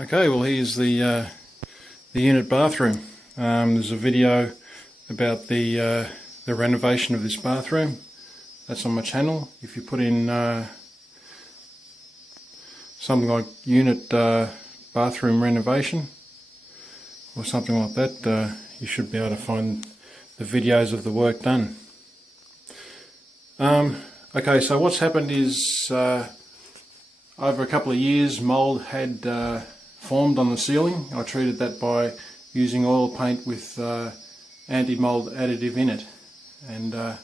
Okay, well here's the unit bathroom. There's a video about the renovation of this bathroom. That's on my channel. If you put in something like unit bathroom renovation or something like that, you should be able to find the videos of the work done. Okay, so what's happened is over a couple of years mould had formed on the ceiling. I treated that by using oil paint with anti-mould additive in it, and I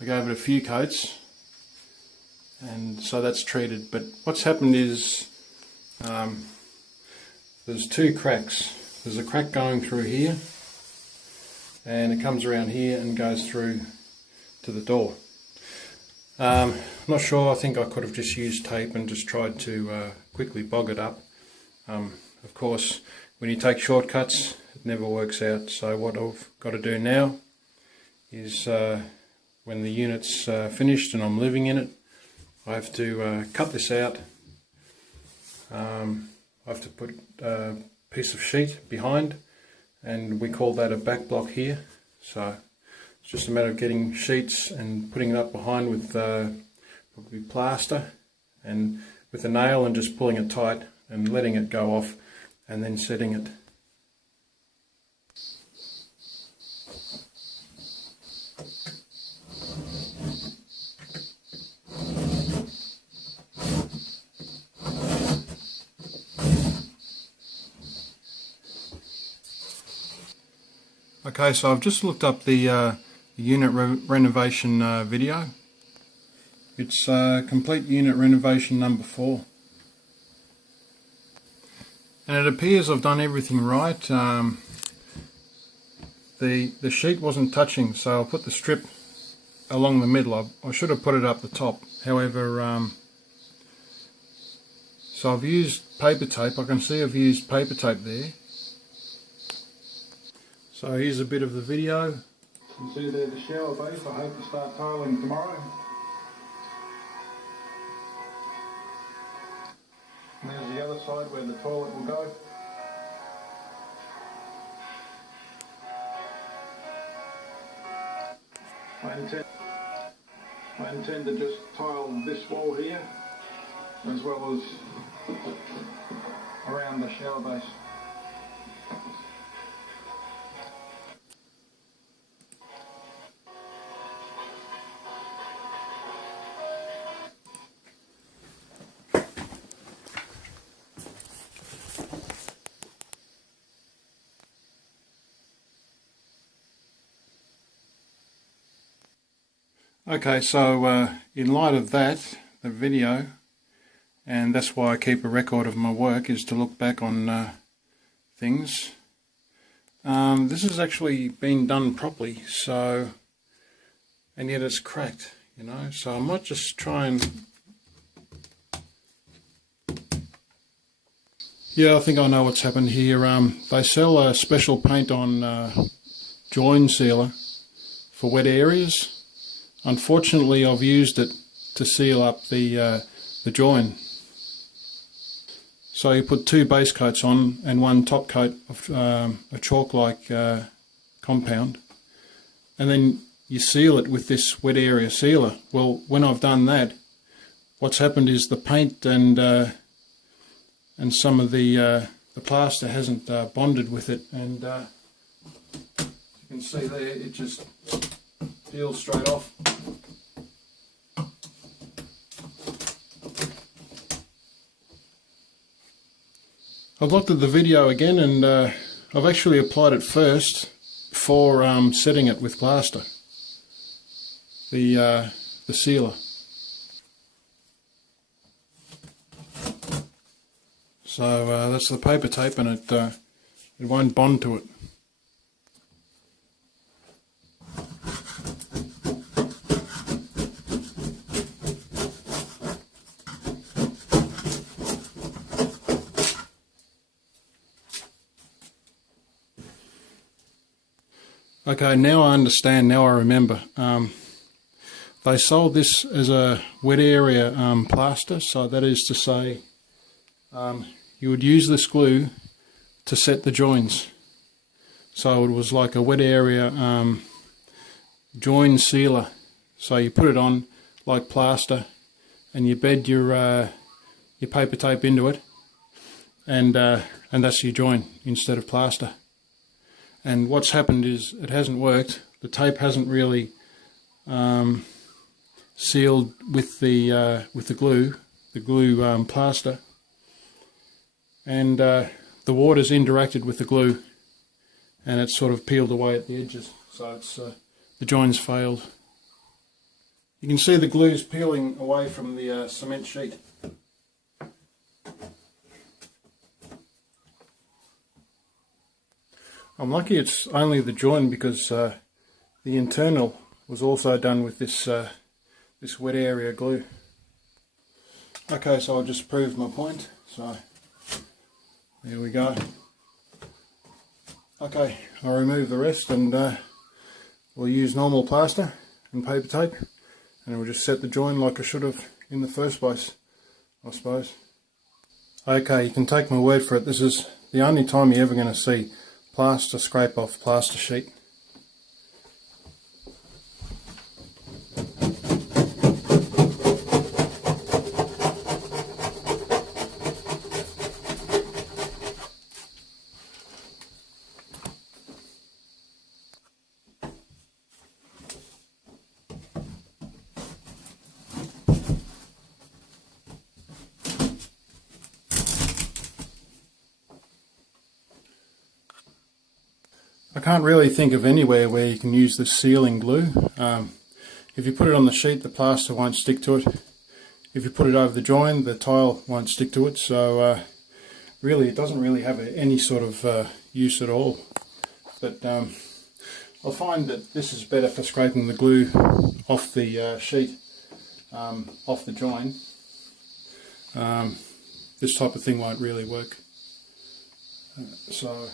gave it a few coats, and so that's treated. But what's happened is there's two cracks. There's a crack going through here, and it comes around here and goes through to the door. I'm not sure, I think I could have just used tape and just tried to quickly bog it up. Of course, when you take shortcuts, it never works out. So what I've got to do now is when the unit's finished and I'm living in it, I have to cut this out. I have to put a piece of sheet behind, and we call that a back block here. So it's just a matter of getting sheets and putting it up behind with probably plaster and with a nail, and just pulling it tight and letting it go off, and then setting it. Okay, so I've just looked up the unit renovation video. It's complete unit renovation number 4. And it appears I've done everything right. The sheet wasn't touching, so I'll put the strip along the middle. I should have put it up the top. However, so I've used paper tape. I can see I've used paper tape there. So here's a bit of the video. You can see there the shower base. I hope to start tiling tomorrow. And there's the other side where the toilet will go. I intend to just tile this wall here, as well as around the shower base. Okay, so in light of that, the video, and that's why I keep a record of my work, is to look back on things. This has actually been done properly, so, and yet it's cracked, you know, so I might just try and, yeah, I think I know what's happened here. They sell a special paint on join sealer for wet areas. Unfortunately, I've used it to seal up the join. So you put 2 base coats on and 1 top coat of a chalk-like compound, and then you seal it with this wet area sealer. Well, when I've done that, what's happened is the paint and some of the plaster hasn't bonded with it, and you can see there it just peels straight off. I've looked at the video again, and I've actually applied it first before setting it with plaster, the sealer. So that's the paper tape, and it won't bond to it. Okay, now I understand, now I remember. They sold this as a wet area plaster, so that is to say you would use this glue to set the joins. So it was like a wet area join sealer. So you put it on like plaster, and you bed your paper tape into it, and that's your join instead of plaster. And what's happened is it hasn't worked. The tape hasn't really sealed with the glue plaster, and the water's interacted with the glue, and it's sort of peeled away at the edges. So it's the join's failed. You can see the glue's peeling away from the cement sheet. I'm lucky it's only the join, because the internal was also done with this this wet area glue. Okay, so I just proved my point. So there we go. Okay, I'll remove the rest, and we'll use normal plaster and paper tape, and we'll just set the join like I should have in the first place, I suppose. Okay, you can take my word for it, this is the only time you're ever going to see plaster scrape off plaster sheet. I can't really think of anywhere where you can use this sealing glue. If you put it on the sheet, the plaster won't stick to it. If you put it over the join, the tile won't stick to it. So really, it doesn't really have any sort of use at all. But I find that this is better for scraping the glue off the sheet, off the join. This type of thing won't really work. So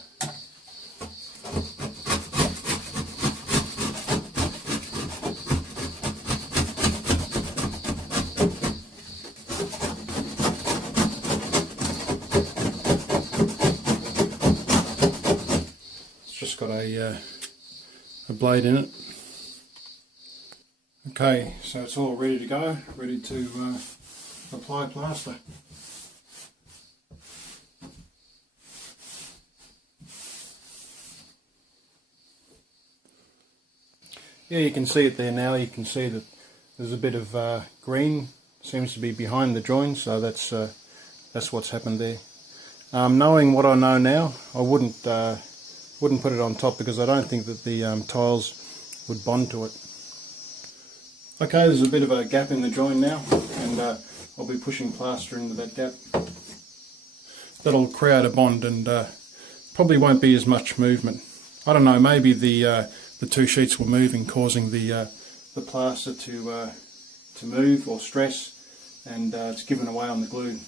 it's just got a blade in it. Okay, so it's all ready to go, ready to apply plaster. Yeah, you can see it there now. You can see that there's a bit of green seems to be behind the join, so that's what's happened there. Knowing what I know now, I wouldn't put it on top, because I don't think that the tiles would bond to it. Okay, there's a bit of a gap in the join now, and I'll be pushing plaster into that gap. That'll create a bond, and probably won't be as much movement. I don't know, maybe the two sheets were moving, causing the plaster to move or stress, and it's given away on the glue.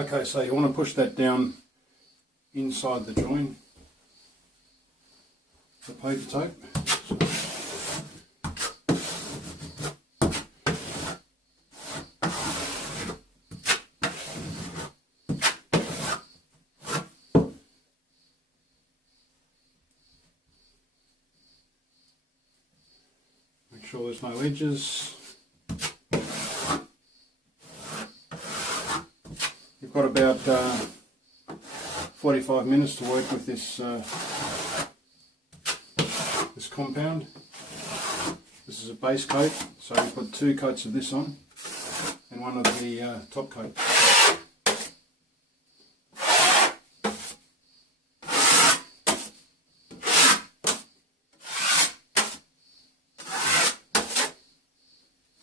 Okay, so you want to push that down inside the join, the poker tape. Make sure there's no edges. You've got about 45 minutes to work with this this compound. This is a base coat, so we put 2 coats of this on and one of the top coat.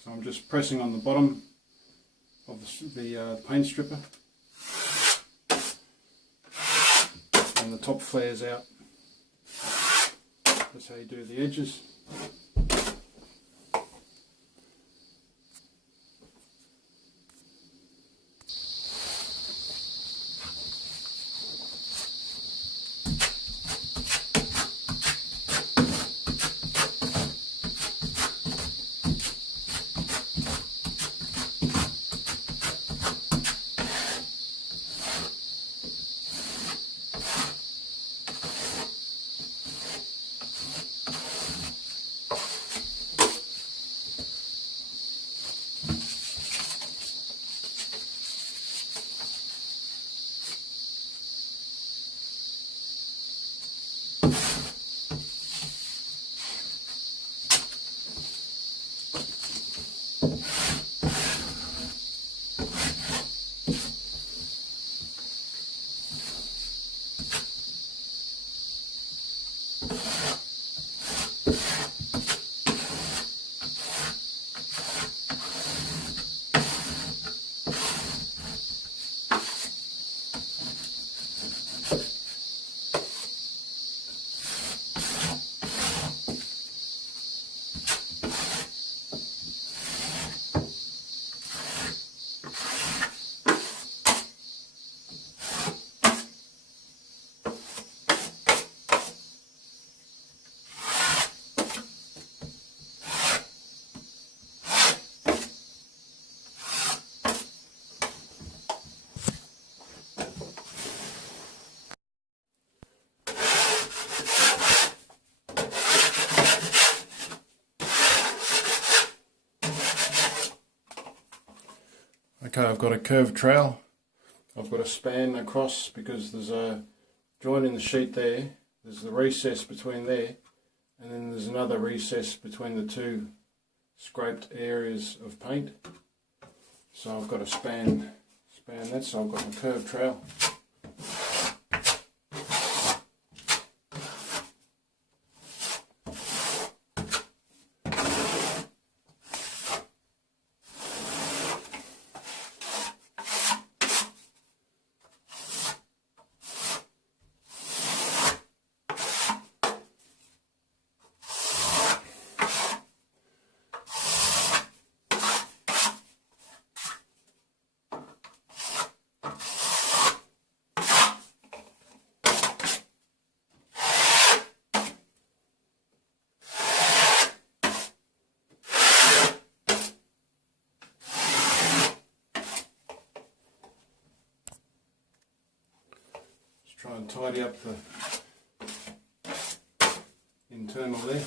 So I'm just pressing on the bottom of the paint stripper, and the top flares out. That's how you do the edges. Okay, I've got a curved trowel. I've got a span across because there's a joint in the sheet there. There's the recess between there, and then there's another recess between the 2 scraped areas of paint. So I've got to span that, so I've got my curved trowel. Try and tidy up the internal there.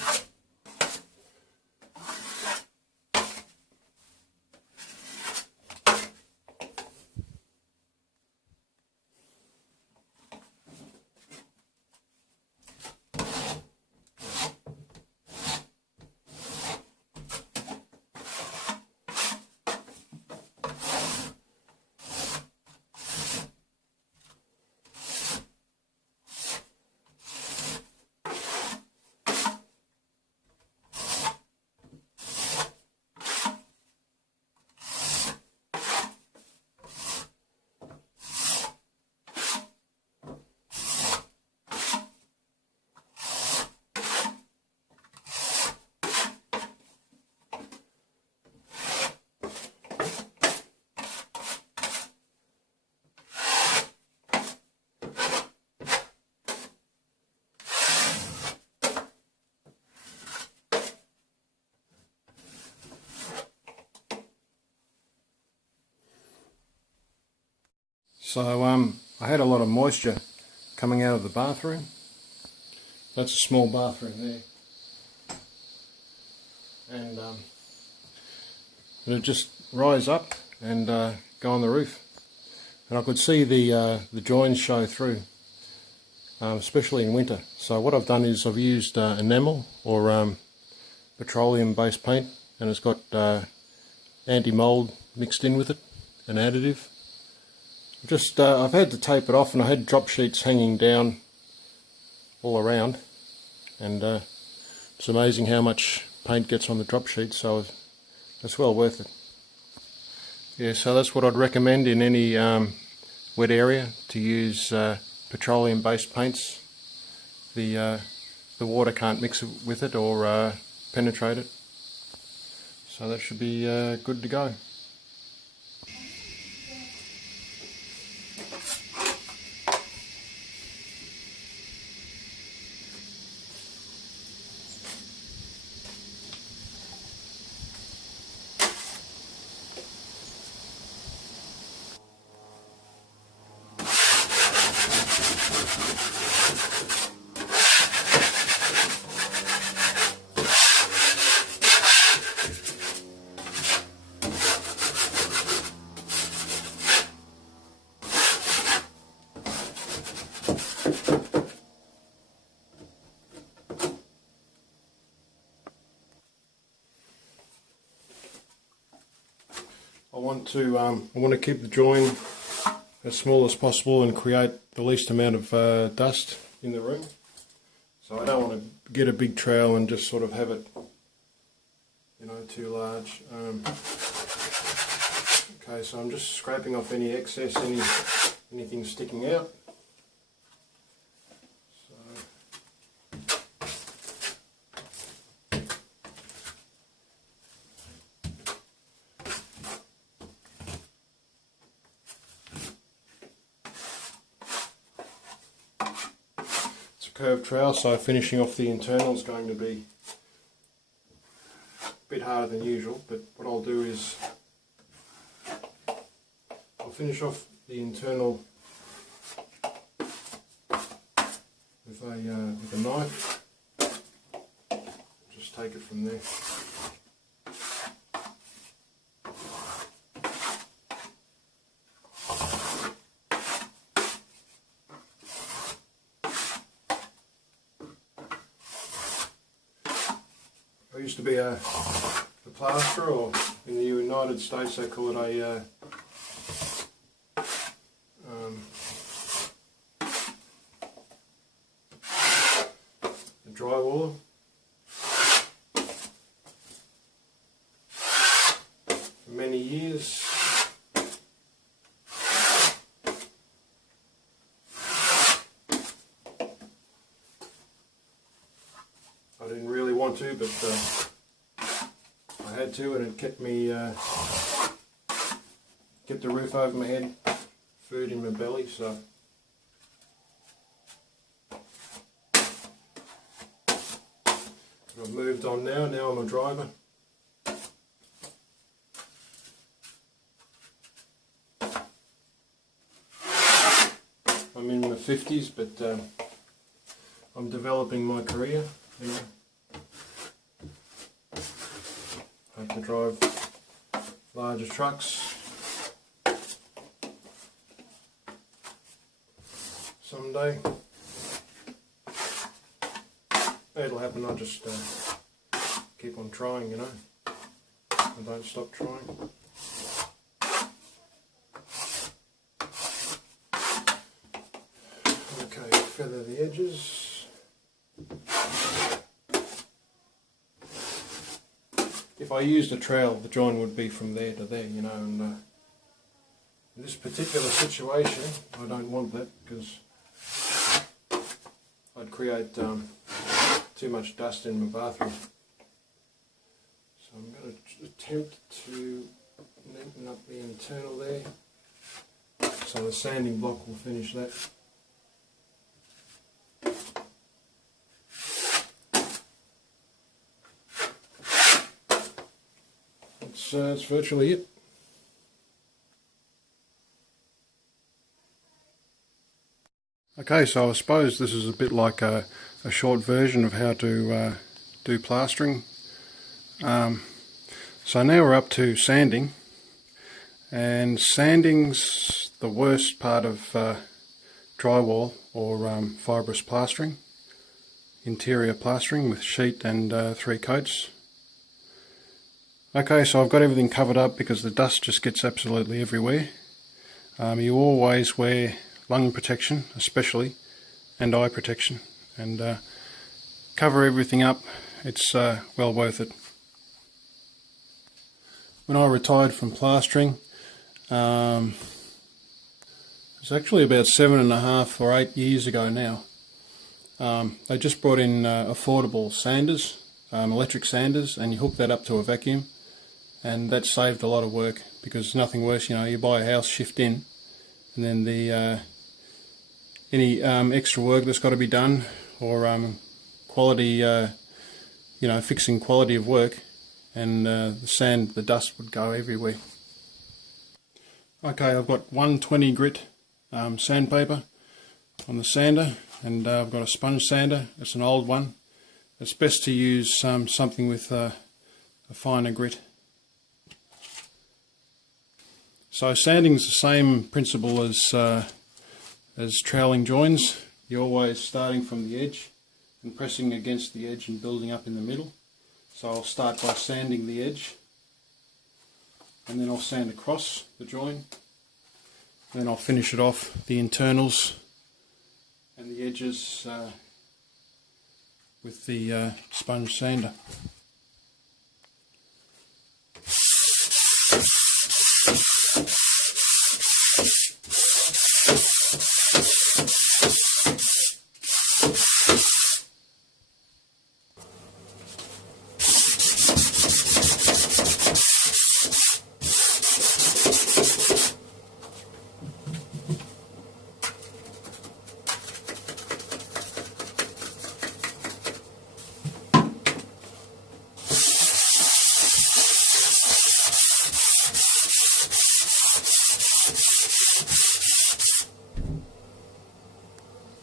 So I had a lot of moisture coming out of the bathroom. That's a small bathroom there. And it'd just rise up and go on the roof. And I could see the joins show through, especially in winter. So what I've done is I've used enamel or petroleum-based paint, and it's got anti-mold mixed in with it, an additive. I've had to tape it off, and I had drop sheets hanging down all around, and it's amazing how much paint gets on the drop sheet, so it's well worth it. Yeah, so that's what I'd recommend in any wet area, to use petroleum-based paints. The water can't mix with it or penetrate it, so that should be good to go. I want to keep the join as small as possible and create the least amount of dust in the room. So I don't want to get a big trowel and just sort of have it, you know, too large. Okay, so I'm just scraping off any excess, anything sticking out. Curved trowel, so finishing off the internal is going to be a bit harder than usual, but what I'll do is I'll finish off the internal with a knife. Just take it from there. I used to be a plasterer, or in the United States they call it a drywaller. For many years. I didn't really want to, but I had to, and it kept me, kept the roof over my head, food in my belly, so. I've moved on now I'm a driver. I'm in my 50s, but I'm developing my career, you know. I have to drive larger trucks someday. It'll happen, I'll just keep on trying, you know. I don't stop trying. Okay, feather the edges. If I used a trowel, the join would be from there to there, you know, and in this particular situation, I don't want that, because I'd create too much dust in my bathroom. So I'm going to attempt to neaten up the internal there, so the sanding block will finish that. That's virtually it. Okay, so I suppose this is a bit like a short version of how to do plastering. So now we're up to sanding, and sanding's the worst part of drywall or fibrous plastering, interior plastering with sheet and 3 coats. Okay, so I've got everything covered up because the dust just gets absolutely everywhere. You always wear lung protection especially, and eye protection, and cover everything up. It's well worth it. When I retired from plastering, it's actually about 7.5 or 8 years ago now. They just brought in affordable sanders, electric sanders, and you hook that up to a vacuum, and that saved a lot of work, because nothing worse, you know, you buy a house, shift in, and then the any extra work that's got to be done, or quality, you know, fixing quality of work, and the dust would go everywhere. Okay, I've got 120 grit sandpaper on the sander, and I've got a sponge sander. It's an old one. It's best to use something with a finer grit. So sanding is the same principle as troweling joins. You're always starting from the edge and pressing against the edge and building up in the middle. So I'll start by sanding the edge, and then I'll sand across the join. Then I'll finish it off, the internals and the edges, with the sponge sander.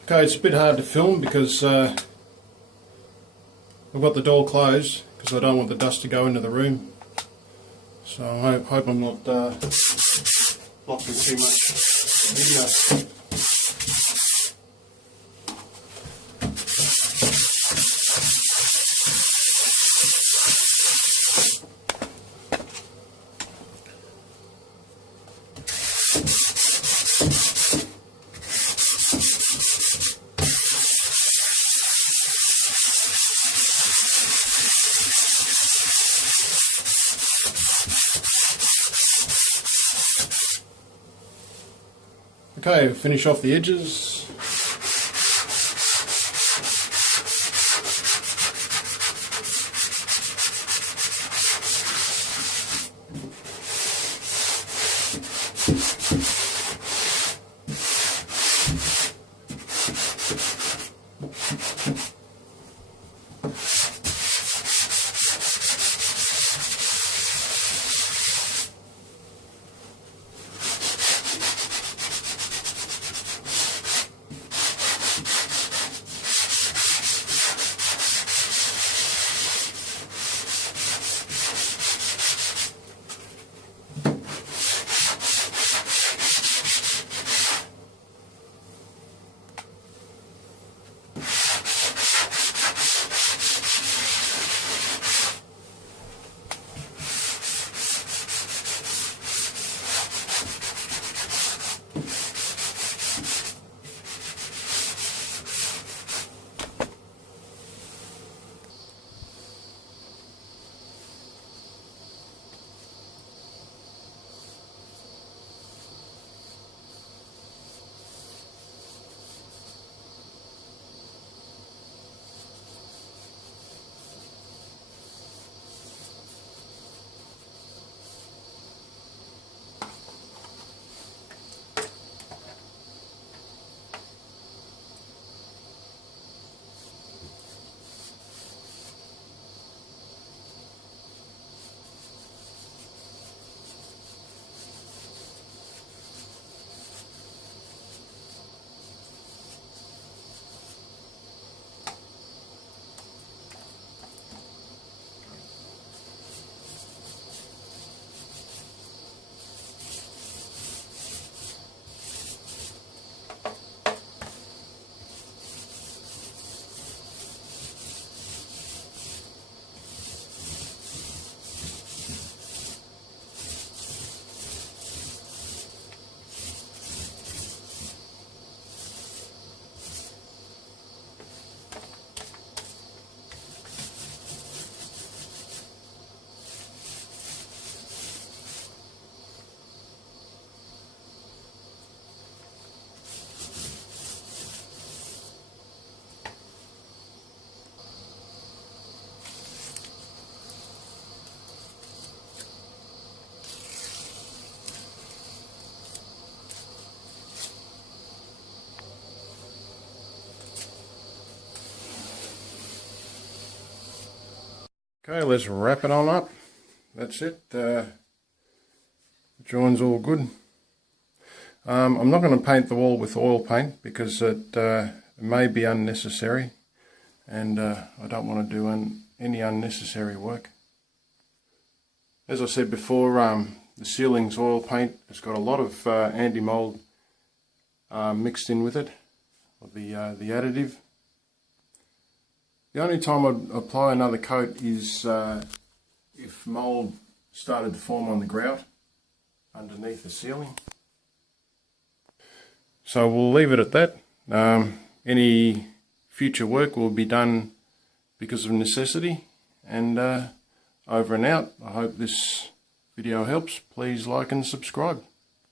Okay, it's a bit hard to film because I've got the door closed because I don't want the dust to go into the room. So I hope I'm not blocking too much video. Okay, finish off the edges. Okay, let's wrap it on up. That's it. The join's all good. I'm not going to paint the wall with oil paint because it may be unnecessary, and I don't want to do any unnecessary work. As I said before, the ceiling's oil paint. It's got a lot of anti-mold mixed in with it, or the additive. The only time I'd apply another coat is if mold started to form on the grout underneath the ceiling. So we'll leave it at that. Any future work will be done because of necessity, and over and out. I hope this video helps. Please like and subscribe.